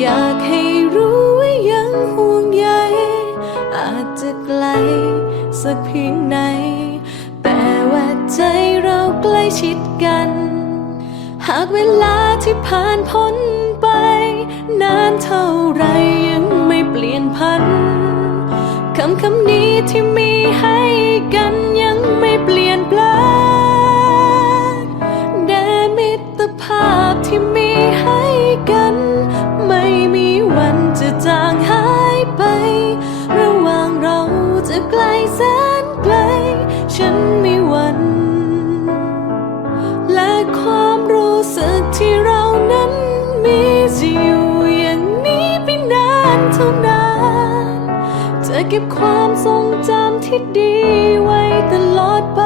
อยากให้รู้ว่ายังห่วงใย อาจจะไกลสักเพียงไหน แต่ว่าใจเราใกล้ชิดกัน หากเวลาที่ผ่านพ้นไป นานเท่าไรยังไม่เปลี่ยนพันคำคำนี้ที่มีให้กันยังไม่เปลี่ยนแปลง เท่านานจะเก็บความทรงจำที่ดีไว้ตลอดไป